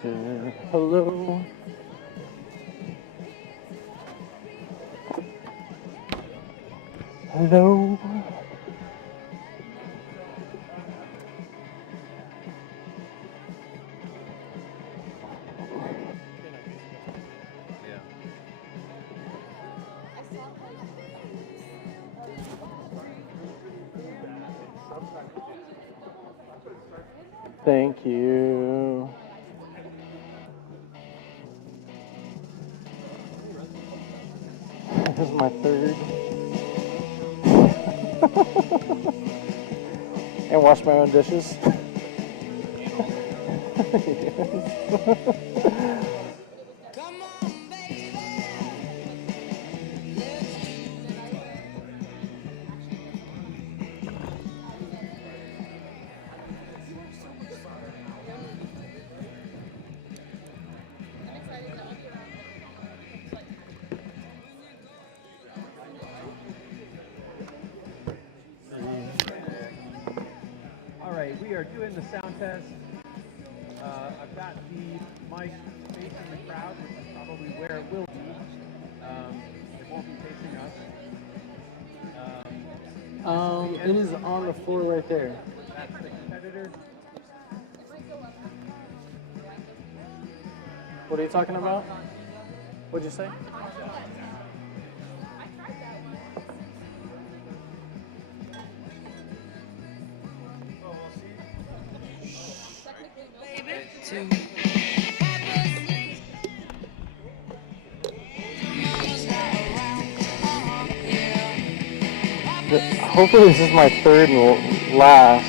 Hello. Hello. Thank you. This is my third. And wash my own dishes. All right, we are doing the sound test. I've got the mic facing the crowd, which is probably where it will be. It won't be facing us. It is on the floor right there. That's the competitor. What are you talking about? What'd you say? Hopefully this is my third and last.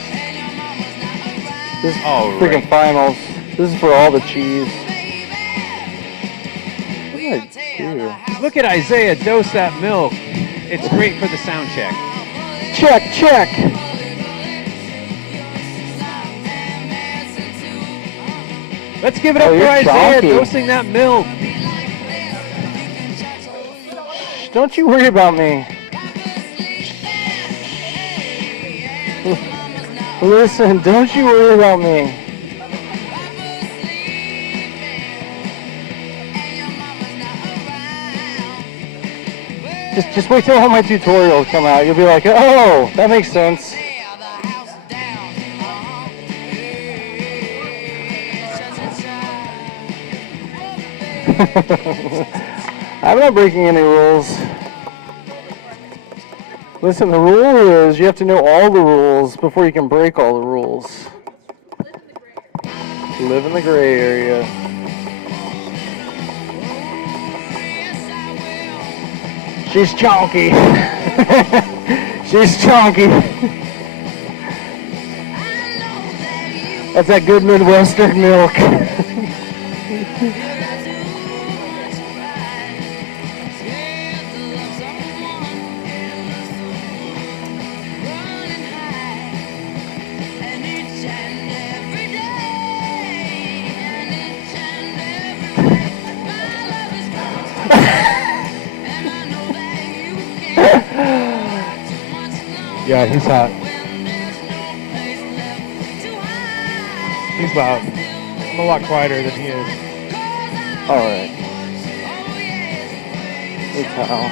This is freaking finals. This is for all the cheese. What did I do? Look at Isaiah dose that milk. It's great for the sound check. Check, check. Let's give it up for Isaiah chonky. dosing that milk. Don't you worry about me. Listen, don't you worry about me. Just wait till all my tutorials come out. You'll be like, oh, that makes sense. I'm not breaking any rules. Listen, the rule is you have to know all the rules before you can break all the rules. Live in the gray area. She's chonky. She's chonky. That's that good Midwestern milk. Yeah, he's hot. He's loud. I'm a lot quieter than he is. Alright. It's how.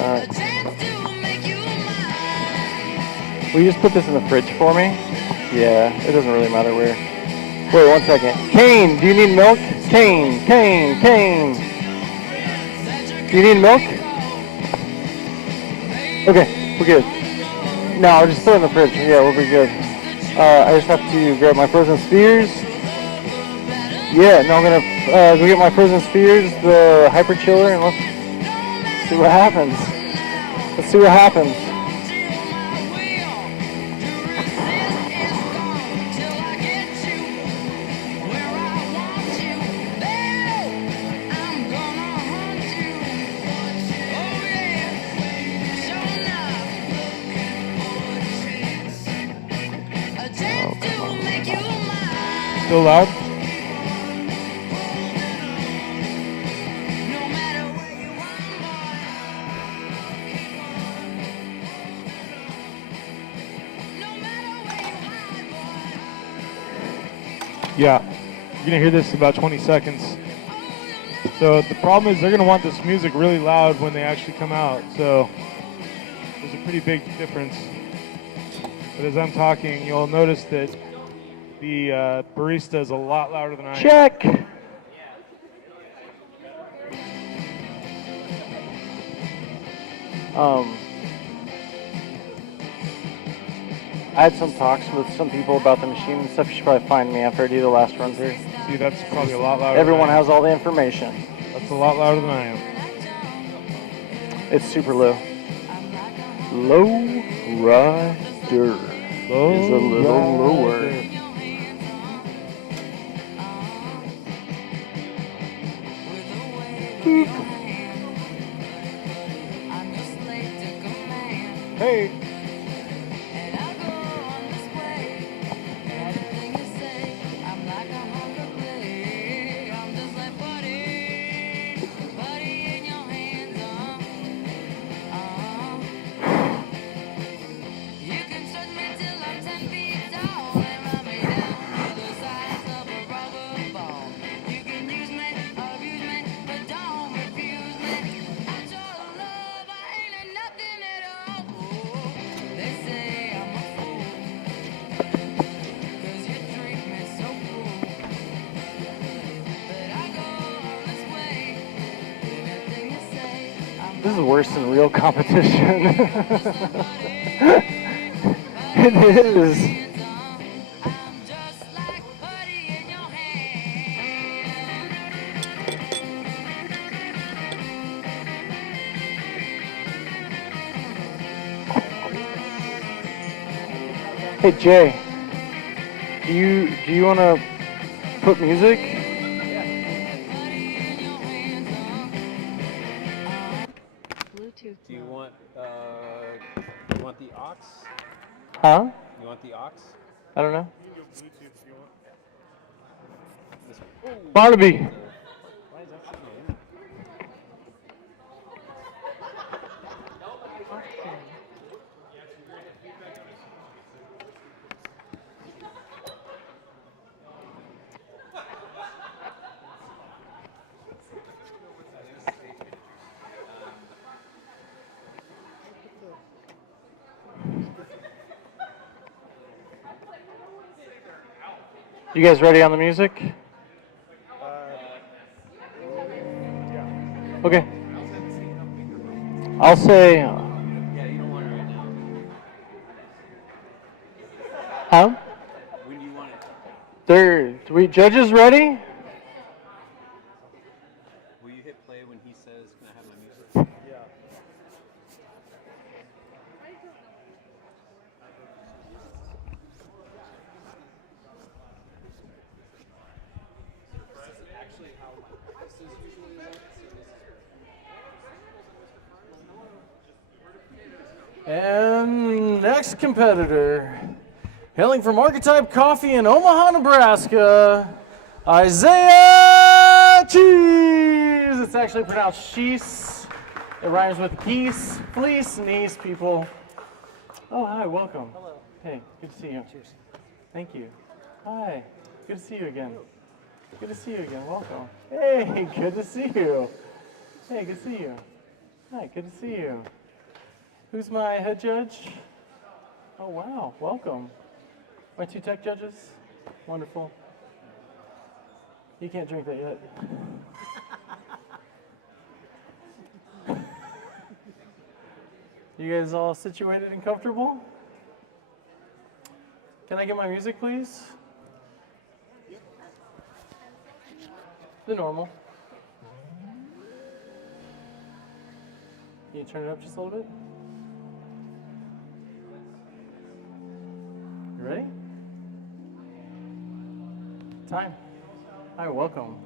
Alright. Will you just put this in the fridge for me? Yeah, it doesn't really matter where. Wait, 1 second. Kane, do you need milk? Kane. Do you need milk? Okay, we're good. No, I'll just put it in the fridge. Yeah, we'll be good. I just have to grab my frozen spheres. Yeah, no, I'm gonna go get my frozen spheres, the hyper chiller, and let's see what happens. Let's see what happens. Still loud? Yeah, you're gonna hear this in about 20 seconds. So the problem is they're gonna want this music really loud when they actually come out. So there's a pretty big difference. But as I'm talking, you'll notice that the barista is a lot louder than I am. Check. I had some talks with some people about the machine and stuff. You should probably find me after I do the last run through. See, that's probably a lot louder. Everyone than I am. has all the information. That's a lot louder than I am. It's super low. Low rider is a little lower. Hey. This is worse than real competition. It is. Hey Jay, do you want to put music? Do you want the aux? Huh? You want the aux? I don't know. Barnaby. You guys ready on the music? Okay. I'll say. Yeah, you don't want it right now. Huh? When do you want it? There. Three judges ready? Will you hit play when he says, "Can I have my music"? Yeah. And next competitor, hailing from Archetype Coffee in Omaha, Nebraska, Isaiah Cheese. It's actually pronounced Cheese. It rhymes with geese, fleece, and ease, people. Oh, hi, welcome. Hello. Hey, good to see you. Cheers. Thank you. Hi, good to see you again. Good to see you again, welcome. Hey, good to see you. Hey, good to see you. Hi, good to see you. Who's my head judge? Oh, wow, welcome. My two tech judges? Wonderful. You can't drink that yet. You guys all situated and comfortable? Can I get my music, please? The normal. Can you turn it up just a little bit? You ready? Time. Hi, welcome.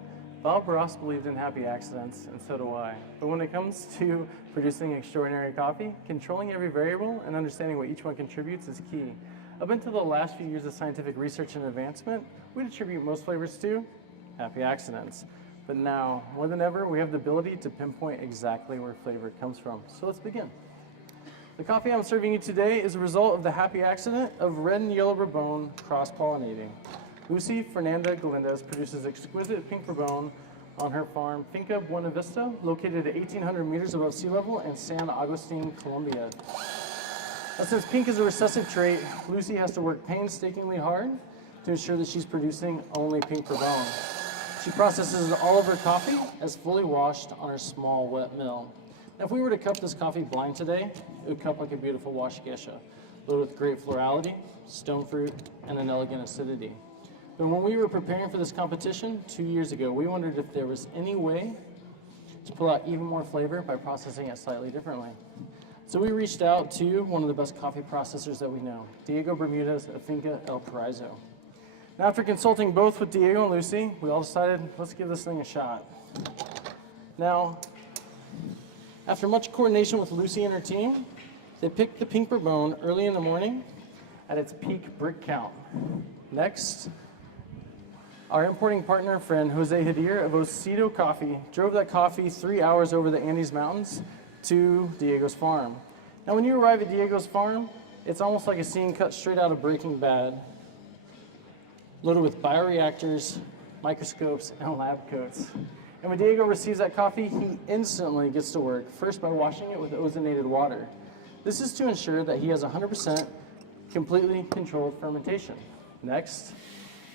Bob Ross believed in happy accidents, and so do I. But when it comes to producing extraordinary coffee, controlling every variable and understanding what each one contributes is key. Up until the last few years of scientific research and advancement, we'd attribute most flavors to happy accidents. But now, more than ever, we have the ability to pinpoint exactly where flavor comes from. So let's begin. The coffee I'm serving you today is a result of the happy accident of red and yellow Bourbon cross-pollinating. Lucy Fernanda Galindez produces exquisite pink bourbon on her farm, Finca Buena Vista, located at 1,800 meters above sea level in San Agustin, Colombia. Now, since pink is a recessive trait, Lucy has to work painstakingly hard to ensure that she's producing only pink bourbon. She processes all of her coffee as fully washed on her small wet mill. Now, if we were to cup this coffee blind today, it would cup like a beautiful washed geisha, loaded with great florality, stone fruit, and an elegant acidity. But when we were preparing for this competition 2 years ago, we wondered if there was any way to pull out even more flavor by processing it slightly differently. So we reached out to one of the best coffee processors that we know, Diego Bermudez of Finca El Paraiso. Now, after consulting both with Diego and Lucy, we all decided, let's give this thing a shot. Now, after much coordination with Lucy and her team, they picked the pink bourbon early in the morning at its peak brick count. Next, our importing partner and friend, Jose Hadir of Osido Coffee, drove that coffee 3 hours over the Andes Mountains to Diego's farm. Now, when you arrive at Diego's farm, it's almost like a scene cut straight out of Breaking Bad, loaded with bioreactors, microscopes, and lab coats. And when Diego receives that coffee, he instantly gets to work, first by washing it with ozonated water. This is to ensure that he has 100% completely controlled fermentation. Next,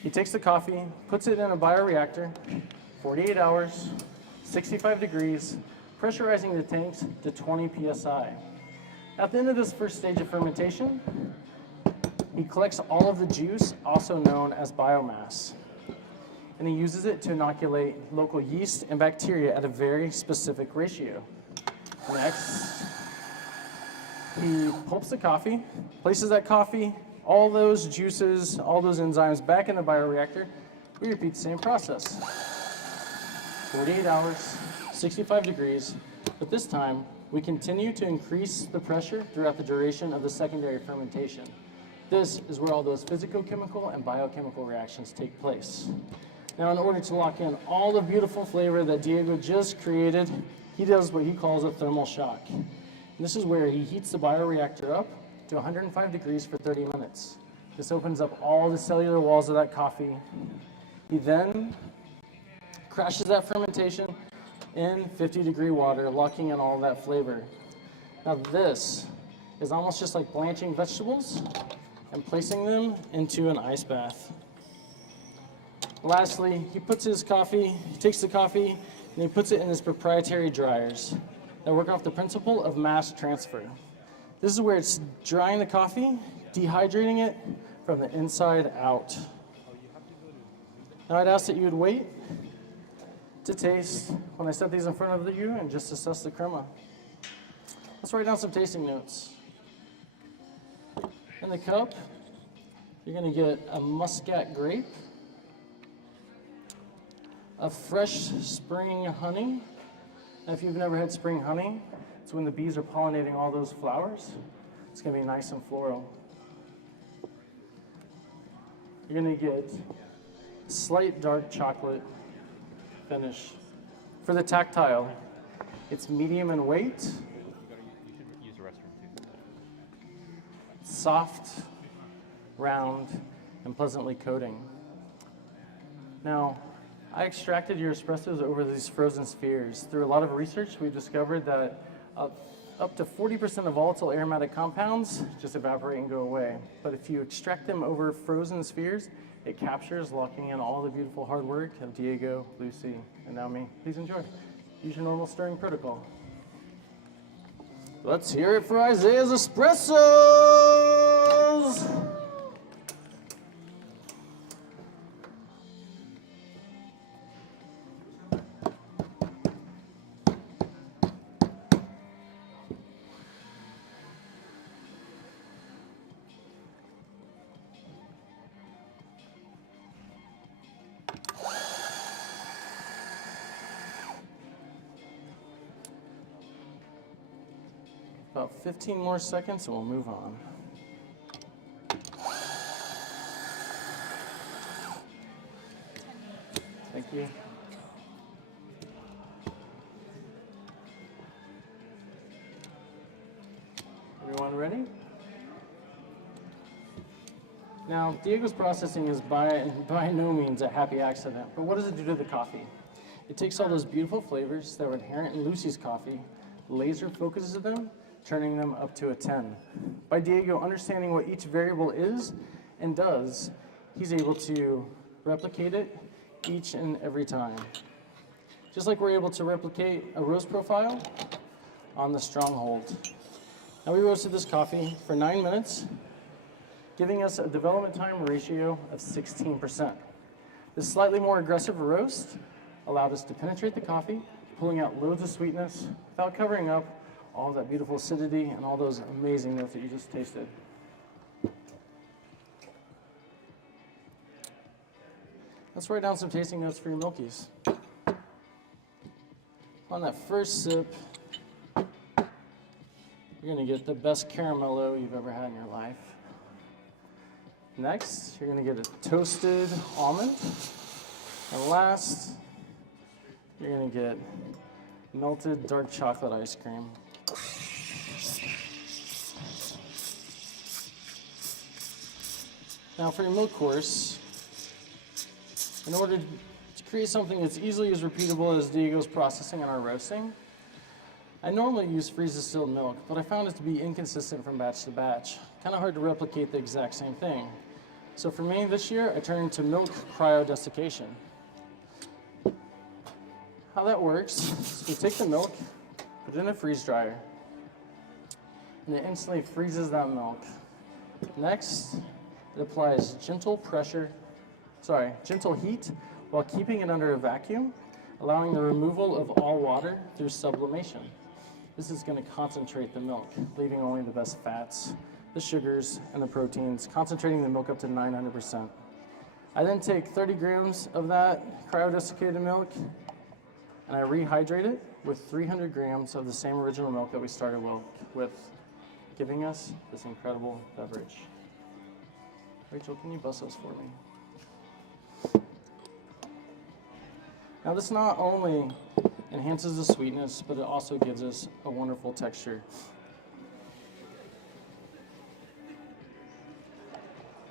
he takes the coffee, puts it in a bioreactor, 48 hours, 65 degrees, pressurizing the tanks to 20 psi. At the end of this first stage of fermentation, he collects all of the juice, also known as biomass, and he uses it to inoculate local yeast and bacteria at a very specific ratio. Next, he pulps the coffee, places that coffee, all those juices, all those enzymes back in the bioreactor. We repeat the same process. 48 hours, 65 degrees, but this time we continue to increase the pressure throughout the duration of the secondary fermentation. This is where all those physicochemical and biochemical reactions take place. Now, in order to lock in all the beautiful flavor that Diego just created, he does what he calls a thermal shock. And this is where he heats the bioreactor up to 105 degrees for 30 minutes. This opens up all the cellular walls of that coffee. He then crashes that fermentation in 50-degree water, locking in all that flavor. Now, this is almost just like blanching vegetables and placing them into an ice bath. Lastly, he takes the coffee, and he puts it in his proprietary dryers that work off the principle of mass transfer. This is where it's drying the coffee, dehydrating it from the inside out. Now, I'd ask that you would wait to taste when I set these in front of you and just assess the crema. Let's write down some tasting notes. In the cup, you're going to get a muscat grape, a fresh spring honey. And if you've never had spring honey, it's when the bees are pollinating all those flowers. It's going to be nice and floral. You're going to get slight dark chocolate finish. For the tactile, it's medium in weight. You should use the restroom too. Soft, round, and pleasantly coating. Now, I extracted your espressos over these frozen spheres. Through a lot of research, we discovered that up to 40% of volatile aromatic compounds just evaporate and go away. But if you extract them over frozen spheres, it captures, locking in all the beautiful hard work of Diego, Lucy, and now me. Please enjoy. Use your normal stirring protocol. Let's hear it for Isaiah's Espressos! About 15 more seconds and we'll move on. Thank you. Everyone ready? Now, Diego's processing is by no means a happy accident, but what does it do to the coffee? It takes all those beautiful flavors that were inherent in Lucy's coffee, laser focuses them, turning them up to a 10. By Diego understanding what each variable is and does, he's able to replicate it each and every time. Just like we're able to replicate a roast profile on the Stronghold. Now we roasted this coffee for 9 minutes, giving us a development time ratio of 16%. This slightly more aggressive roast allowed us to penetrate the coffee, pulling out loads of sweetness without covering up all of that beautiful acidity and all those amazing notes that you just tasted. Let's write down some tasting notes for your Milkies. On that first sip, you're gonna get the best caramello you've ever had in your life. Next, you're gonna get a toasted almond. And last, you're gonna get melted dark chocolate ice cream. Now for your milk course, in order to create something that's easily as repeatable as Diego's processing and our roasting, I normally use freeze-distilled milk, but I found it to be inconsistent from batch to batch. Kind of hard to replicate the exact same thing. So for me this year, I turned to milk cryodesiccation. How that works is we take the milk, put it in a freeze dryer, and it instantly freezes that milk. Next, it applies gentle heat while keeping it under a vacuum, allowing the removal of all water through sublimation. This is going to concentrate the milk, leaving only the best fats, the sugars, and the proteins, concentrating the milk up to 900%. I then take 30 grams of that cryodesiccated milk and I rehydrate it with 300 grams of the same original milk that we started with, giving us this incredible beverage. Rachel, can you bust those for me? Now this not only enhances the sweetness, but it also gives us a wonderful texture.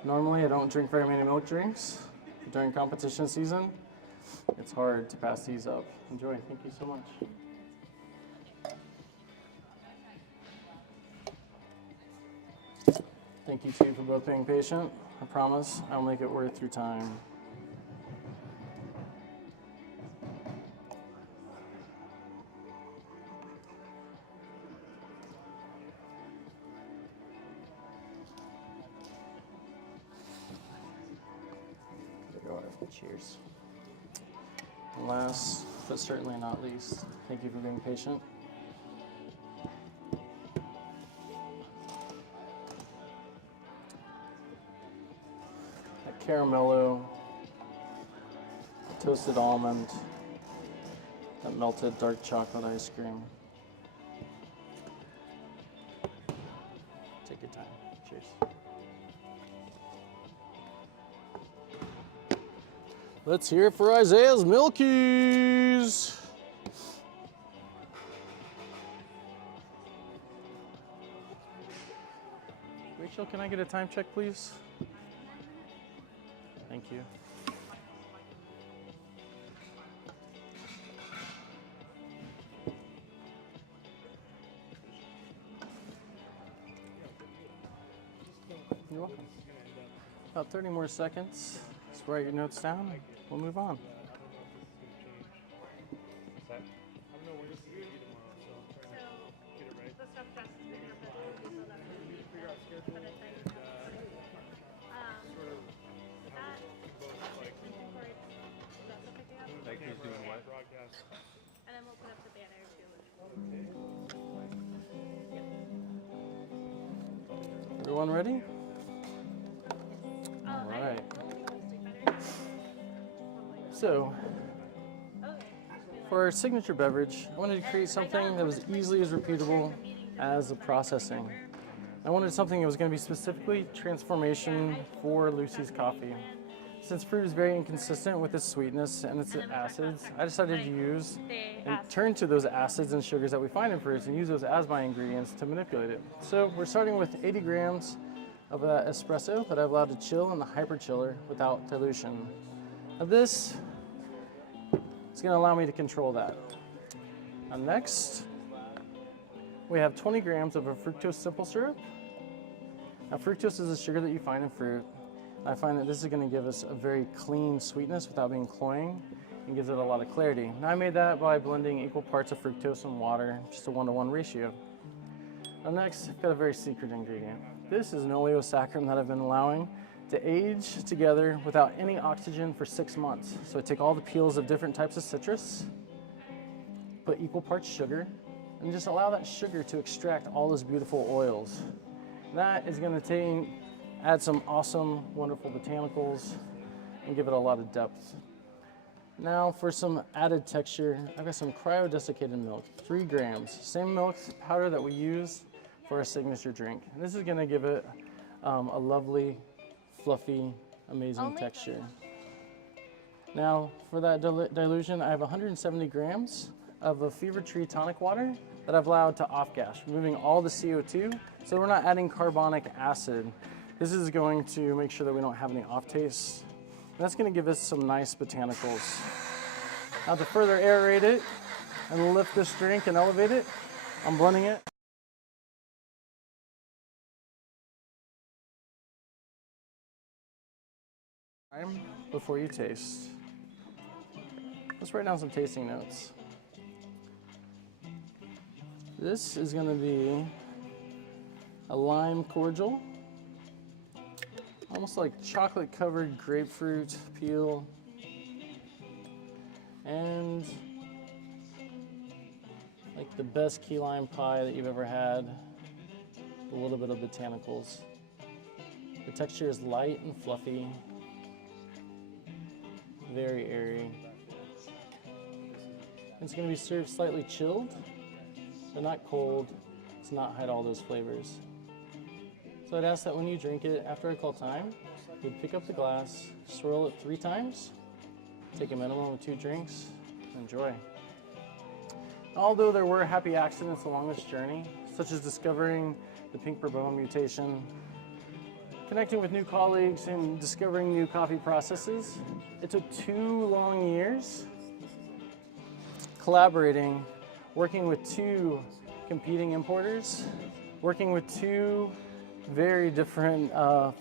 Normally I don't drink very many milk drinks. During competition season, it's hard to pass these up. Enjoy, thank you so much. Thank you too for both being patient. I promise I'll make it worth your time. Cheers. And last, but certainly not least, thank you for being patient. That caramello, toasted almond, that melted dark chocolate ice cream. Take your time. Cheers. Let's hear it for Isaiah's Milkies. Rachel, can I get a time check, please? Thank you. You're welcome. About 30 more seconds. Just write your notes down. We'll move on. And then we'll put up the banner too. Everyone ready? Oh, All I right. didn't better. So, Okay. for our signature beverage, I wanted to create something that was easily as repeatable as the processing. I wanted something that was going to be specifically transformation for Lucy's coffee. Since fruit is very inconsistent with its sweetness and its acids, I decided to use and turn to those acids and sugars that we find in fruits and use those as my ingredients to manipulate it. So we're starting with 80 grams of espresso that I've allowed to chill in the hyper chiller without dilution. Now this is going to allow me to control that. Now next, we have 20 grams of a fructose simple syrup. Now fructose is a sugar that you find in fruit. I find that this is going to give us a very clean sweetness without being cloying and gives it a lot of clarity. Now I made that by blending equal parts of fructose and water, just a 1-to-1 ratio. Now next, I've got a very secret ingredient. This is an oleosaccharin that I've been allowing to age together without any oxygen for 6 months. So I take all the peels of different types of citrus, put equal parts sugar, and just allow that sugar to extract all those beautiful oils. That is going to add some awesome, wonderful botanicals and give it a lot of depth. Now for some added texture, I've got some cryo-desiccated milk, 3 grams. Same milk powder that we use for our signature drink. And this is going to give it a lovely, fluffy, amazing texture. Now for that dilution, I have 170 grams of a Fever Tree tonic water that I've allowed to off-gas, removing all the CO2, so we're not adding carbonic acid. This is going to make sure that we don't have any off-tastes. And that's going to give us some nice botanicals. Now to further aerate it and lift this drink and elevate it, I'm blending it. Before you taste. Let's write down some tasting notes. This is going to be a lime cordial, almost like chocolate covered grapefruit peel, and like the best key lime pie that you've ever had, a little bit of botanicals. The texture is light and fluffy, very airy. It's going to be served slightly chilled, but not cold. It's not hide all those flavors. So I'd ask that when you drink it, after I call time, you'd pick up the glass, swirl it 3 times, take a minimum of 2 drinks, and enjoy. Although there were happy accidents along this journey, such as discovering the pink bourbon mutation, connecting with new colleagues, and discovering new coffee processes, it took 2 long years collaborating, working with 2 competing importers, working with 2 very different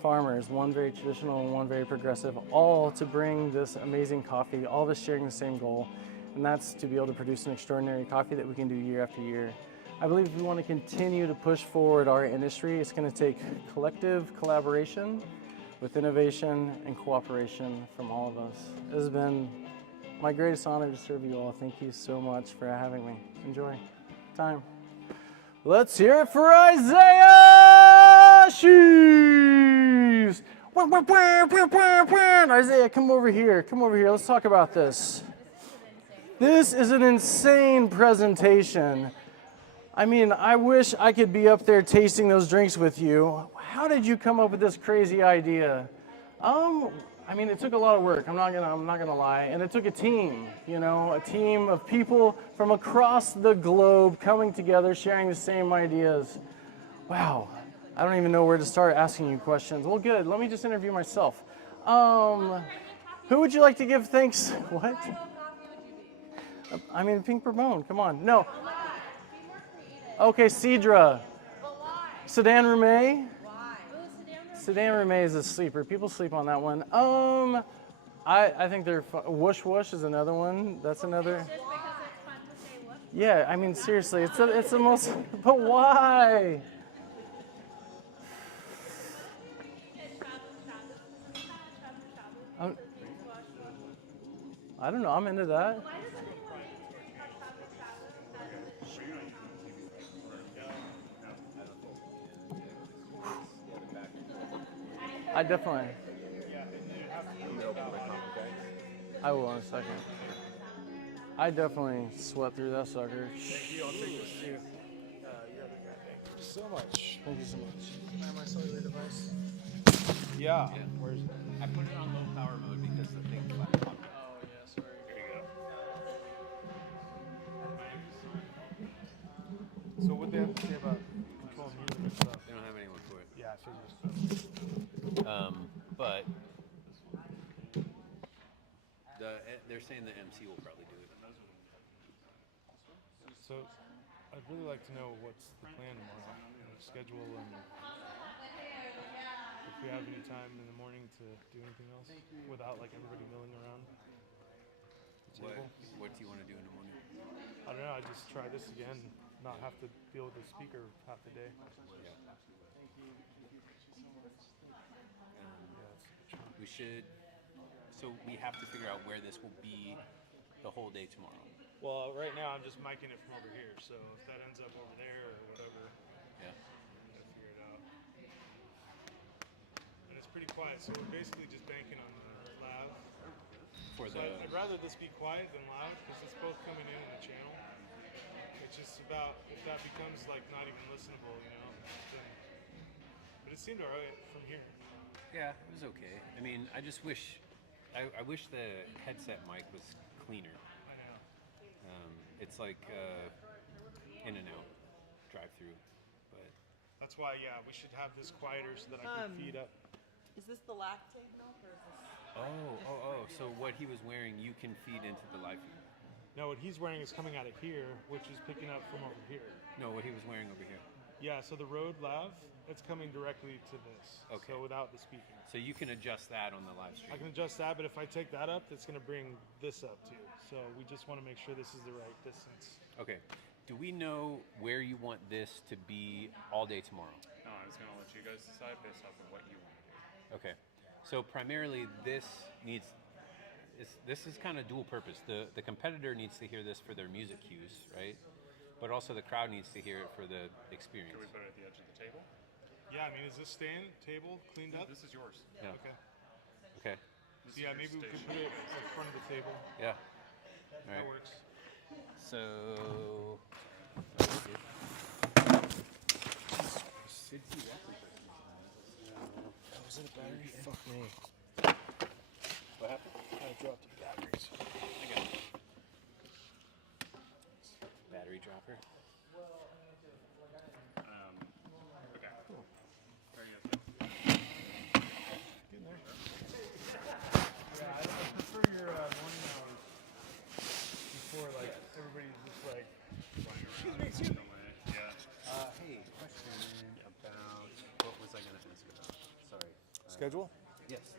farmers, one very traditional and one very progressive, all to bring this amazing coffee, all of us sharing the same goal, and that's to be able to produce an extraordinary coffee that we can do year after year. I believe if we want to continue to push forward our industry, it's going to take collective collaboration with innovation and cooperation from all of us. It has been my greatest honor to serve you all. Thank you so much for having me. Enjoy time. Let's hear it for Isaiah Sheaves. Isaiah, come over here. Come over here. Let's talk about this. This is an insane presentation. I mean, I wish I could be up there tasting those drinks with you. How did you come up with this crazy idea? I mean, it took a lot of work. I'm not gonna lie, and it took a team. You know, a team of people from across the globe coming together, sharing the same ideas. Wow, I don't even know where to start asking you questions. Well, good. Let me just interview myself. Who would you like to give thanks? What? I mean, pink bourbon. Come on. No. Okay, Cedra. Sedan Rumé. Sedan Rumé is a sleeper. People sleep on that one. I think they're fun. Whoosh Whoosh is another one. That's another. Just because it's fun to say whoosh. Yeah, I mean seriously, it's the most. But why? I don't know. I'm into that. I definitely. I will in a second. I definitely sweat through that sucker. So much. Thank you so much. Can I have my cellular device? Yeah. Where's it? I put it on low power mode because the thing flat. Oh yeah, sorry. There you go. So what they have to say about controlling music and stuff? They don't have anyone for it. Yeah, I figured. but they're saying the MC will probably do it. So, I'd really like to know what's the plan tomorrow, schedule, and if we have any time in the morning to do anything else without like everybody milling around the table. What do you want to do in the morning? I don't know. I just try this again, not have to deal with the speaker half the day. Yeah. Yeah, We should. So we have to figure out where this will be the whole day tomorrow. well, right now I'm just miking it from over here, so if that ends up over there or whatever, Yeah. we gotta figure it out. And it's pretty quiet, so we're basically just banking on the lav. For So I'd rather this be quiet than loud because it's both coming in the channel. It's just about if that becomes like not even listenable, you know. Then, but it seemed alright from here. Yeah, it was okay. I mean, I just wish. I wish the headset mic was cleaner. I know. It's like in and out, drive through, but That's why, yeah, we should have this quieter so that I can feed up. Is this the lactate milk or is this? oh. So what he was wearing, you can feed into the live feed. No, what he's wearing is coming out of here, which is picking up from over here. No, what he was wearing over here. Yeah, so the Rode Lav, it's coming directly to this. Okay. So without the speaking. So you can adjust that on the live stream. I can adjust that, but if I take that up, it's going to bring this up too. So we just want to make sure this is the right distance. Okay. Do we know where you want this to be all day tomorrow? No, I was going to let you guys decide based off of what you want to do. Okay. So primarily this is kind of dual purpose. The competitor needs to hear this for their music cues, right? But also the crowd needs to hear it for the experience. Can we put it at the edge of the table? Yeah, I mean, is this stand table cleaned up? This is yours. Yeah. Okay. Okay. This So yeah, is your maybe we could station. put it in front of the table. Yeah. All That right. works. So. Was it a battery? Fuck me. What happened? I dropped the batteries. I got it. Battery dropper. Okay. There you go. Getting there. Yeah, I prefer your morning hours before like everybody's just like. Excuse me. Yeah. Hey, question about what was I gonna ask about? Sorry. Schedule? Yes.